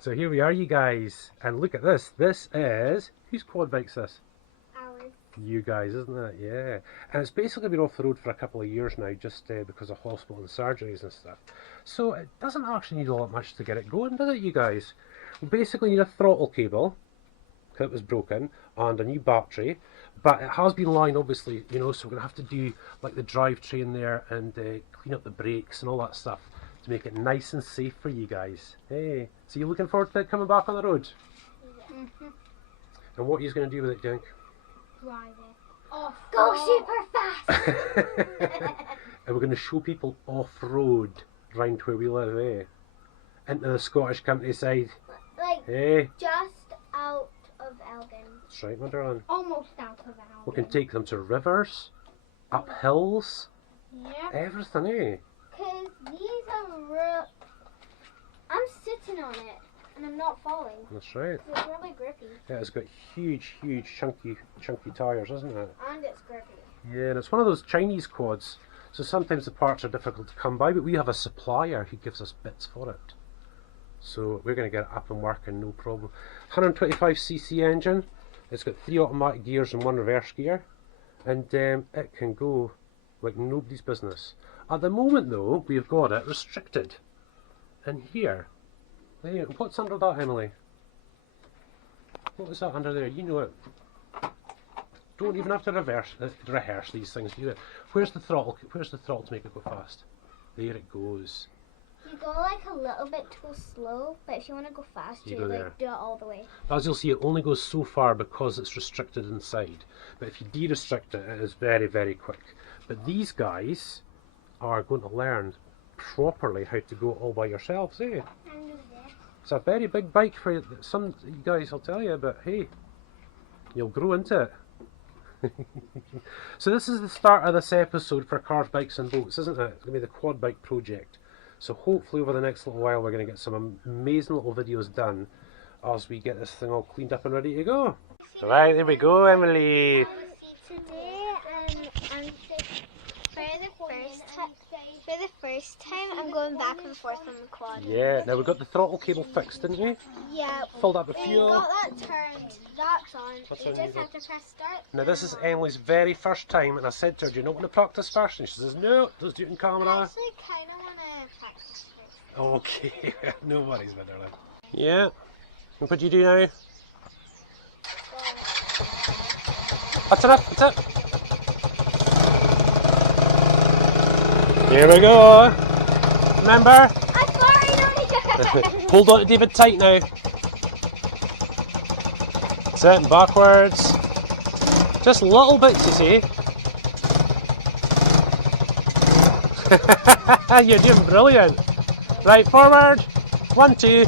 So here we are, you guys, and look at this. This is, whose quad bike's this? Ours. You guys, isn't it? Yeah. And it's basically been off the road for a couple of years now, just because of hospital and surgeries and stuff. So it doesn't actually need all that much to get it going, does it, you guys? We basically need a throttle cable, because it was broken, and a new battery. But it has been lying, obviously, you know, so we're going to have to do like the drivetrain there and clean up the brakes and all that stuff to make it nice and safe for you guys. Hey, so you looking forward to it coming back on the road? Yeah. And what are you going to do with it, Jink? Drive it. Off. Go super fast. And we're going to show people off-road round where we live, eh? Into the Scottish countryside. Like, hey. Just out of Elgin. That's right, my darling. Almost out of Elgin. We can take them to rivers, up hills, Yeah. everything, eh? Because these are real. I'm sitting on it and I'm not falling. That's right. It's really grippy. Yeah, it's got huge, chunky tyres, isn't it? And it's grippy. Yeah, and it's one of those Chinese quads, so sometimes the parts are difficult to come by, but we have a supplier who gives us bits for it. So we're going to get it up and working, no problem. 125cc engine. It's got 3 automatic gears and 1 reverse gear, and it can go like nobody's business. At the moment though, we've got it restricted in here. Hey, what's under that, Emily? What was that under there? You know it. Don't even have to rehearse these things, do it. Where's the throttle? Where's the throttle to make it go fast? There it goes. You go like a little bit too slow, but if you want to go fast, You you go like there. do it all the way. As you'll see, it only goes so far because it's restricted inside. But if you de-restrict it, it is very, very quick. But these guys are going to learn properly how to go all by yourselves, eh? It's a very big bike for some you guys, I'll tell you, but hey, you'll grow into it. So this is the start of this episode for Cars, Bikes and Boats, isn't it? It's going to be the quad bike project. So hopefully over the next little while we're going to get some amazing little videos done as we get this thing all cleaned up and ready to go. Right, there we go, Emily. Today, for the first time, I'm going back and forth on the quad. Yeah, now we got the throttle cable fixed, didn't we? Yeah. Filled up with We fuel. got that turned. That's on. That's You on, just you have to press start. Now this is Emily's very first time, and I said to her, do you not want to practice first? And she says, no, just do it in I camera. actually kind of want to practice first. Okay, no worries, my darling. Yeah, and what do you do now? That's enough, that's it. Here we go. Remember? I'm sorry, Hold on to David tight now. That's it, and backwards. Just little bits, you see. You're doing brilliant. Right, forward. 1, 2.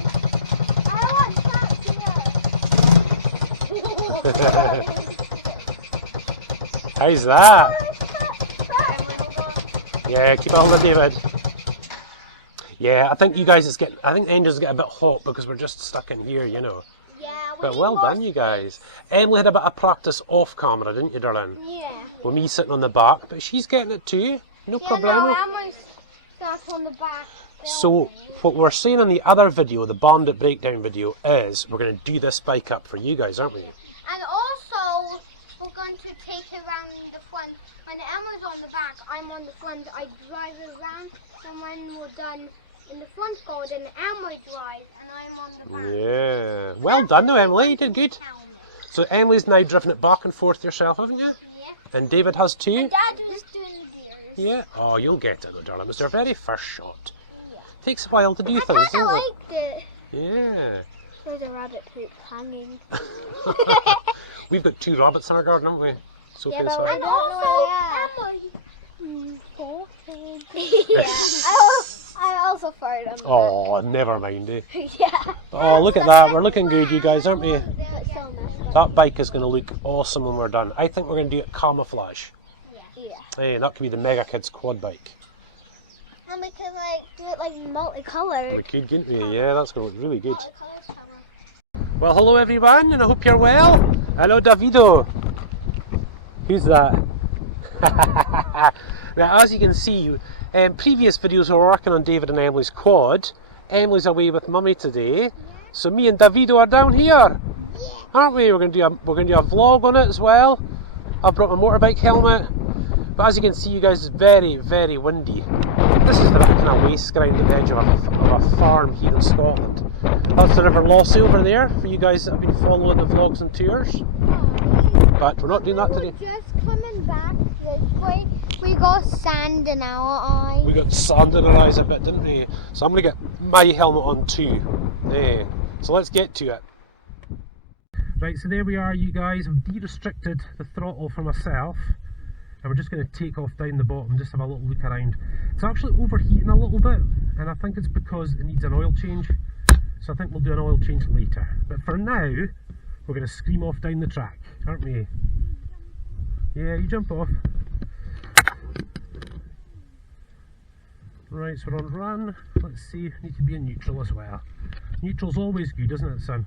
How's that? Yeah, keep it on with David. Yeah, I think you guys is getting. I think the engine's getting a bit hot because we're just stuck in here, you know. Yeah, But well done, you guys. Emily had a bit of practice off camera, didn't you, darling? Yeah. With me sitting on the back, but she's getting it too. No problem. No, Emma's stuck on the back. So what we're saying on the other video, the bandit breakdown video, is we're going to do this bike up for you guys, aren't we? And also, we're going to take it around the front. When Emma's on the back, I'm on the front. I drive it around, and when we're done in the front go, then Emma drives, and I'm on the back. Yeah. Well done though, Emily. You did good. So Emily's now driven it back and forth yourself, haven't you? Yeah. And David has too? And Dad was doing the gears. Yeah. Oh, you'll get it though, darling. It's their very first shot. Yeah. Takes a while to do I things, kind of doesn't it? liked it. Yeah. There's a rabbit poop hanging. We've got 2 rabbits in our garden, haven't we? Sophie and but Sarah. and also yeah. I also farted on the Oh, never mind, eh? Yeah. Oh, look at that. We're looking good, you guys, aren't we? It's so messed up. That bike is going to look awesome when we're done. I think we're going to do it camouflage. Yeah. Hey, that could be the Mega Kids quad bike. And we can like do it like multicolored. We could, couldn't we? Yeah, that's going to look really good. Well, hello everyone, and I hope you're well. Hello, Davido. Who's that? Now, as you can see, previous videos we were working on David and Emily's quad. Emily's away with Mummy today, So me and Davido are down here, aren't we? We're going to do a vlog on it as well. I've brought my motorbike helmet, but as you can see, you guys, it's very, very windy. This is the kind of waste grind at the edge of a farm here in Scotland. That's the River Lossy over there for you guys that have been following the vlogs and tours. But we're not doing that today. We're just coming back this way. We got sand in our eyes. We got sand in our eyes a bit, didn't we? So I'm going to get my helmet on too. So let's get to it. Right, so there we are, you guys. I've de-restricted the throttle for myself, and we're just going to take off down the bottom, just have a little look around. It's actually overheating a little bit, and I think it's because it needs an oil change. So I think we'll do an oil change later. But for now, we're going to scream off down the track, aren't we? Yeah, you jump off. Right, so we're on run. Let's see, need to be in neutral as well. Neutral's always good, isn't it, son?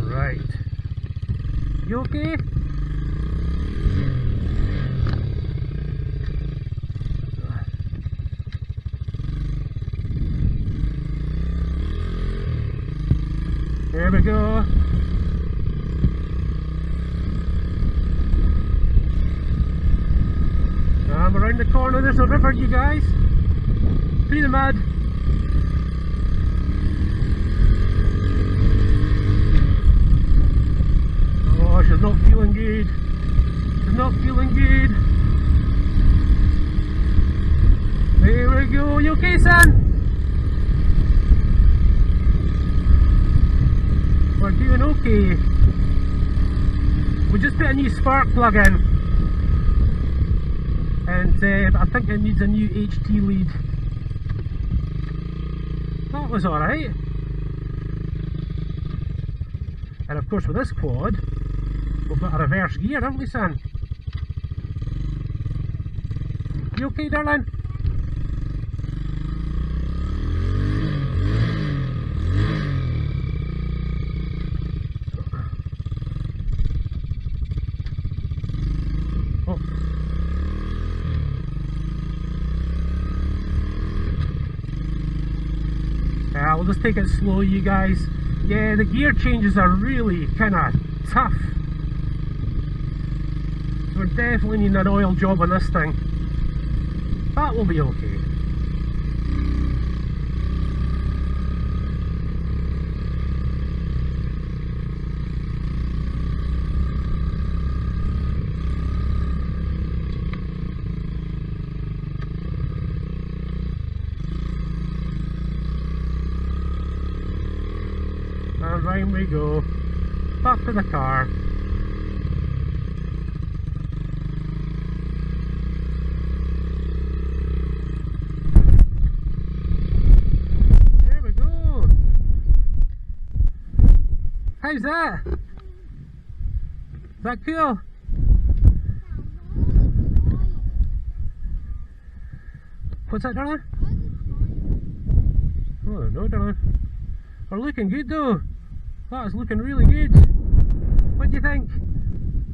Right. You okay? There we go. And around the corner there's a river, you guys. Through the mud. Oh, she's not feeling good. She's not feeling good. There we go. You okay, son? We're doing okay. We just put a new spark plug in, and I think it needs a new HT lead. That was alright. And of course with this quad, we've got a reverse gear, haven't we, son? You okay, darling? We'll just take it slow, you guys. Yeah, the gear changes are really kind of tough. We're definitely needing an oil job on this thing. That will be okay. And round we go, back to the car. There we go. How's that? Is that cool? What's that, darling? Oh no, darling. We're looking good though. That is looking really good. What do you think?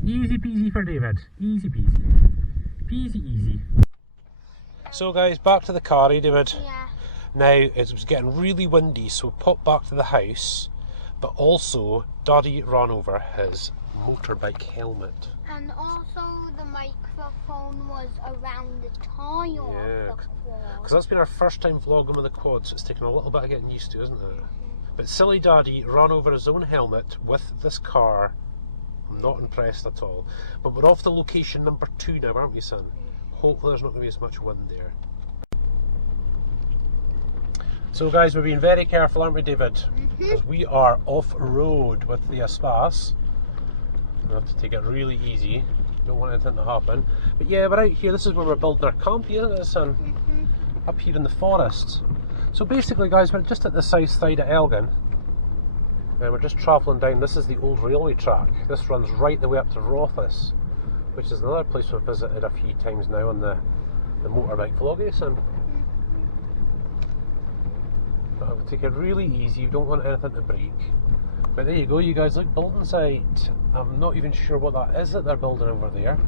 Easy peasy for David. Easy peasy. Peasy easy. So guys, back to the car, eh, David? Yeah. Now, it was getting really windy, so we popped back to the house, but also Daddy ran over his motorbike helmet. And also the microphone was around the tyre of the quad. Because that's been our first time vlogging with the quad, so it's taken a little bit of getting used to, isn't it? But silly Daddy ran over his own helmet with this car. I'm not impressed at all. But we're off to location number 2 now, aren't we, son? Hopefully there's not going to be as much wind there. So guys, we're being very careful, aren't we, David? Because we are off-road with the Espas. We have to take it really easy. Don't want anything to happen. But yeah, we're out here. This is where we're building our camp, isn't it, son? Up here in the forest. So basically, guys, we're just at the south side of Elgin, and we're just travelling down. This is the old railway track. This runs right the way up to Rothes, which is another place we've visited a few times now on the motorbike vlog, eh, son? But we'll take it really easy. You don't want anything to break. But there you go, you guys. Look, building site. I'm not even sure what that is that they're building over there.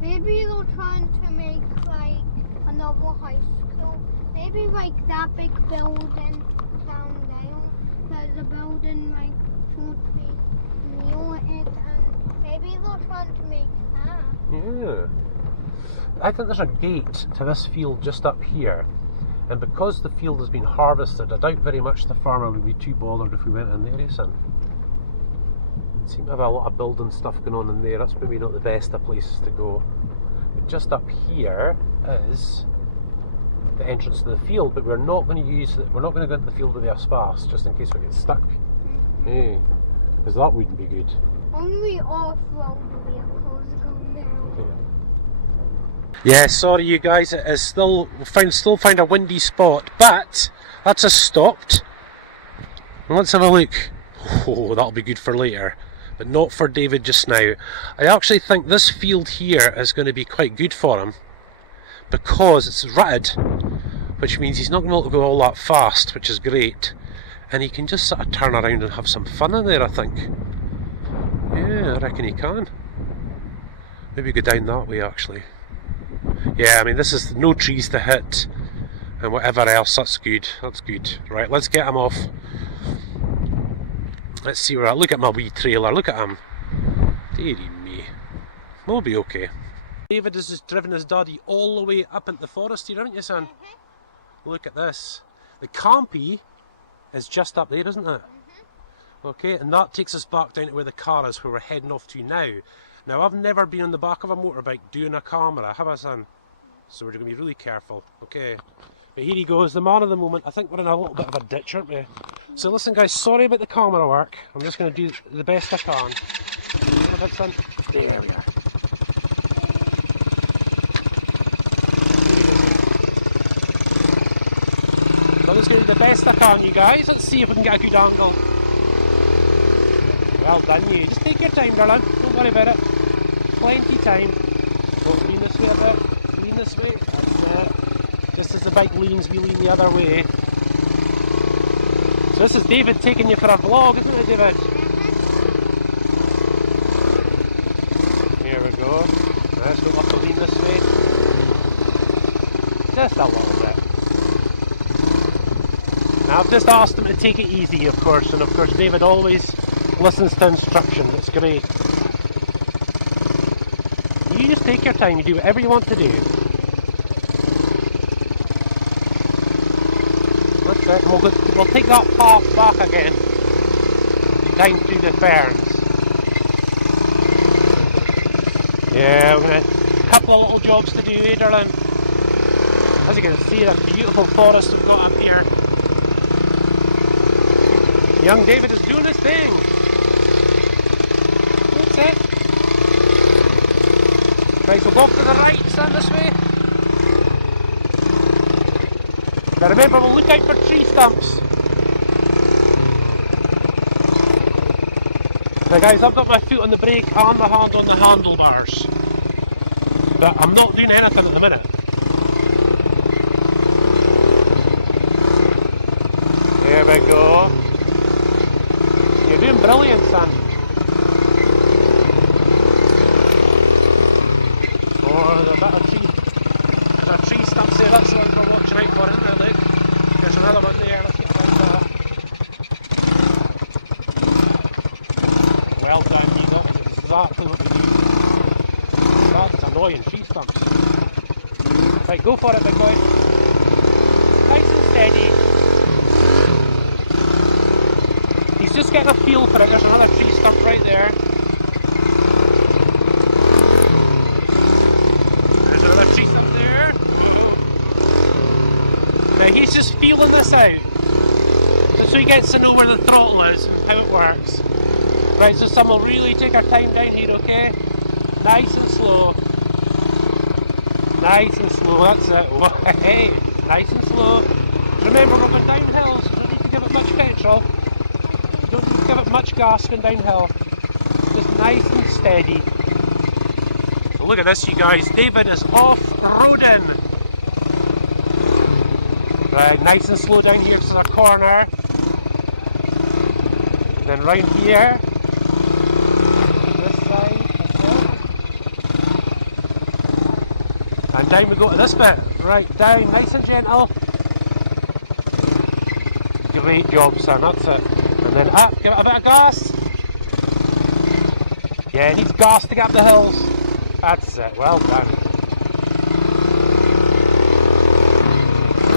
Maybe they're trying to make like a another high school. Maybe like that big building down there. There's a building like totally near it, and maybe they're trying to make that. Yeah. I think there's a gate to this field just up here, and because the field has been harvested, I doubt very much the farmer would be too bothered if we went in there, son. We seem to have a lot of building stuff going on in there. That's maybe not the best of places to go. But just up here is the entrance to the field, but we're not going to use it. We're not going to go into the field with our spas just in case we get stuck. Yeah, because that wouldn't be good. Only off-road vehicles go there. Yeah, sorry you guys, it is still find a windy spot, but that's us stopped. Let's have a look. Oh, that'll be good for later, but not for David just now. I actually think this field here is going to be quite good for him, because it's rutted, which means he's not going to be able to go all that fast, which is great, and he can just sort of turn around and have some fun in there, I think. Yeah, I reckon he can. Maybe go down that way actually. Yeah, I mean this is no trees to hit and whatever else, that's good, Right, let's get him off. Let's see where look at my wee trailer, look at him. Dearie me. We'll be okay. David has just driven his daddy all the way up into the forest here, haven't you, son? Look at this. The campy is just up there, isn't it? Okay, and that takes us back down to where the car is, where we're heading off to now. Now, I've never been on the back of a motorbike doing a camera, have I, son? So we're going to be really careful, okay? But here he goes, the man of the moment. I think we're in a little bit of a ditch, aren't we? So listen, guys, sorry about the camera work. I'm just going to do the best I can. A bit, son. There we are. So I'm just going to do the best I can, you guys. Let's see if we can get a good angle. Well done, you. Just take your time, darling. Don't worry about it. Plenty time. Don't lean this way a bit. Lean this way. That's it. Just as the bike leans, we lean the other way. So this is David taking you for a vlog, isn't it, David? Here we go. Let's go up to lean this way. Just a little bit. Now I've just asked him to take it easy, of course, and of course David always listens to instructions. It's great. You just take your time, you do whatever you want to do. That's it. We'll take that path back again, down through the ferns. Yeah, we're going to a couple of little jobs to do, eh, darling? As you can see, that beautiful forest we've got up here. Young David is doing his thing. That's it. Right, so walk to the right, son, this way. Now remember, we'll look out for tree stumps. Now guys, I've got my foot on the brake and my hand on the handlebars. But I'm not doing anything at the minute. There we go. You're doing brilliant, son. Oh, there's a tree stump there, that's the one we're watching out for, isn't there, Luke? There's another one there, let's get around that. Well done, you got it, exactly what we need. That's annoying, tree stumps. Right, go for it, big boy. Nice and steady. He's just getting a feel for it, there's another tree stump right there. Now he's just feeling this out, so he gets to know where the throttle is, how it works. Right, so son, we'll really take our time down here, okay? Nice and slow. Nice and slow, that's it. Hey, nice and slow. Remember, we're going downhill, so you don't need to give it much petrol. You don't need to give it much gas going downhill. Just nice and steady. So look at this, you guys. David is off-roading. Right, nice and slow down here to the corner. Then round here. This side. And down we go to this bit. Right, down, nice and gentle. Great job, son, that's it. And then up, give it a bit of gas. Yeah, it needs gas to get up the hills. That's it, well done.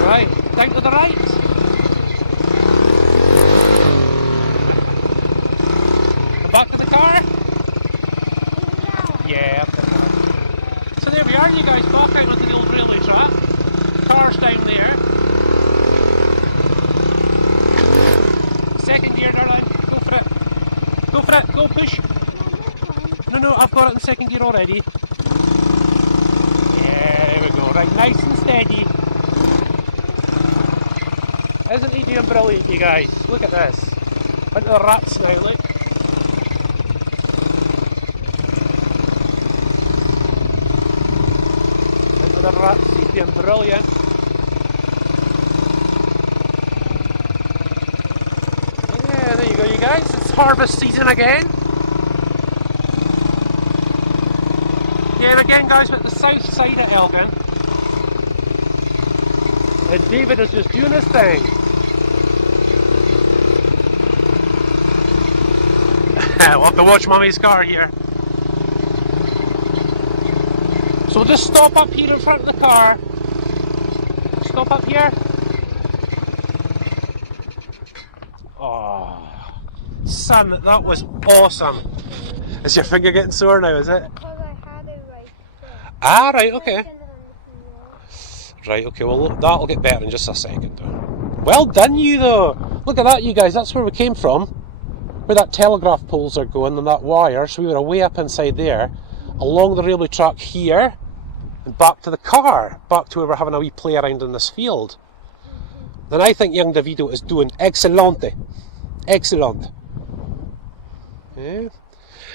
Right, down to the right. Come back to the car. Yeah, up the car. So there we are, you guys, back out onto the old railway track. Car's down there. Second gear, darling. Go for it. Go for it. Go push. No, I've got it in second gear already. Yeah, there we go. Right, nice and steady. Isn't he doing brilliant, you guys? Look at this. Into the rats now, look. Into the rats, he's doing brilliant. Yeah, there you go, you guys. It's harvest season again. Yeah, and again, guys, we're at the south side of Elgin. And David is just doing his thing. We'll have to watch Mummy's car here. So we'll just stop up here in front of the car. Stop up here. Oh, son, that was awesome. Is your finger getting sore now, is it? Because I had it right there. Ah, right, okay. Right, okay, well that'll get better in just a second. Well done you though! Look at that, you guys, that's where we came from. Where that telegraph poles are going and that wire, so we were way up inside there, along the railway track here, and back to the car, back to where we're having a wee play around in this field. And I think young Davido is doing excellente. Excellent. Yeah.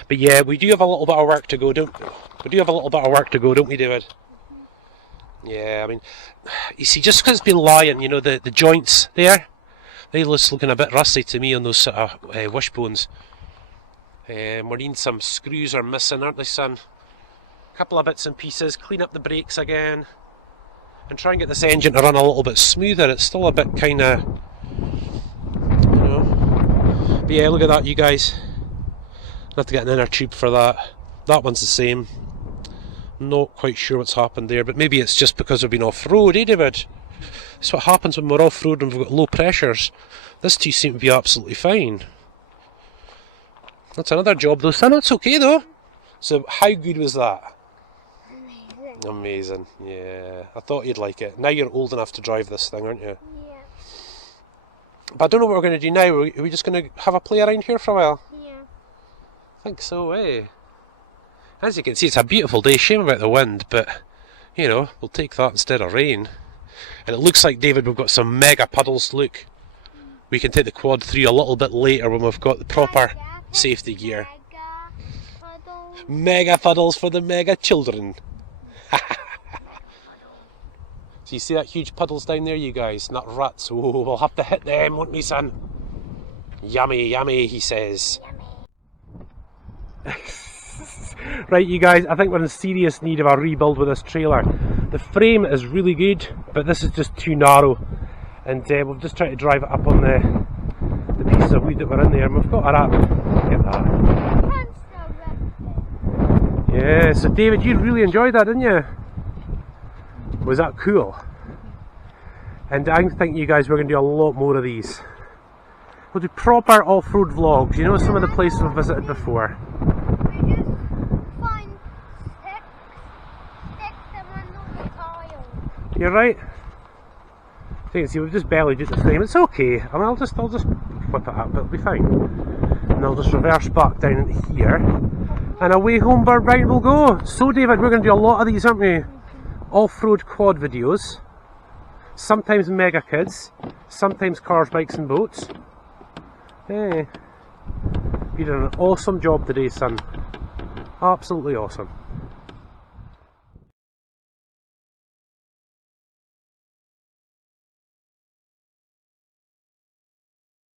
But yeah, we do have a little bit of work to go, don't we, David? Yeah, I mean, you see, just because it's been lying, you know, the joints there, they look looking a bit rusty to me on those sort of wishbones. Maureen, some screws are missing, aren't they, son? A couple of bits and pieces, clean up the brakes again, and try and get this engine to run a little bit smoother. It's still a bit kind of, you know. But yeah, look at that, you guys. I'll have to get an inner tube for that. That one's the same. Not quite sure what's happened there, but maybe it's just because we've been off-road, eh, David? That's what happens when we're off-road and we've got low pressures. This two seem to be absolutely fine. That's another job though, son. That's okay though. So how good was that? Amazing. Amazing, yeah. I thought you'd like it. Now you're old enough to drive this thing, aren't you? Yeah. But I don't know what we're going to do now. Are we just going to have a play around here for a while? Yeah. I think so, eh? As you can see, it's a beautiful day. Shame about the wind, but, you know, we'll take that instead of rain. And it looks like, David, we've got some mega puddles. Look, we can take the quad through a little bit later when we've got the proper safety gear. Mega puddles for the mega children. So you see that huge puddles down there, you guys? Not rats. Oh, we'll have to hit them, won't we, son? Yummy, yummy, he says. Right, you guys, I think we're in serious need of a rebuild with this trailer. The frame is really good, but this is just too narrow. And we've just tried to drive it up on the pieces of wood that were in there, and we've got her up. Look at that. Yeah, so David, you really enjoyed that, didn't you? Was that cool? And I think you guys, we're going to do a lot more of these. We'll do proper off-road vlogs, you know, some of the places we've visited before. You're right. So you can see we've just barely did the frame. It's okay. I mean, I'll just flip it up. It'll be fine. And I'll just reverse back down into here, and away homeward round we'll go. So David, we're going to do a lot of these, aren't we? Off-road quad videos. Sometimes mega kids. Sometimes cars, bikes, and boats. Hey, you did an awesome job today, son. Absolutely awesome.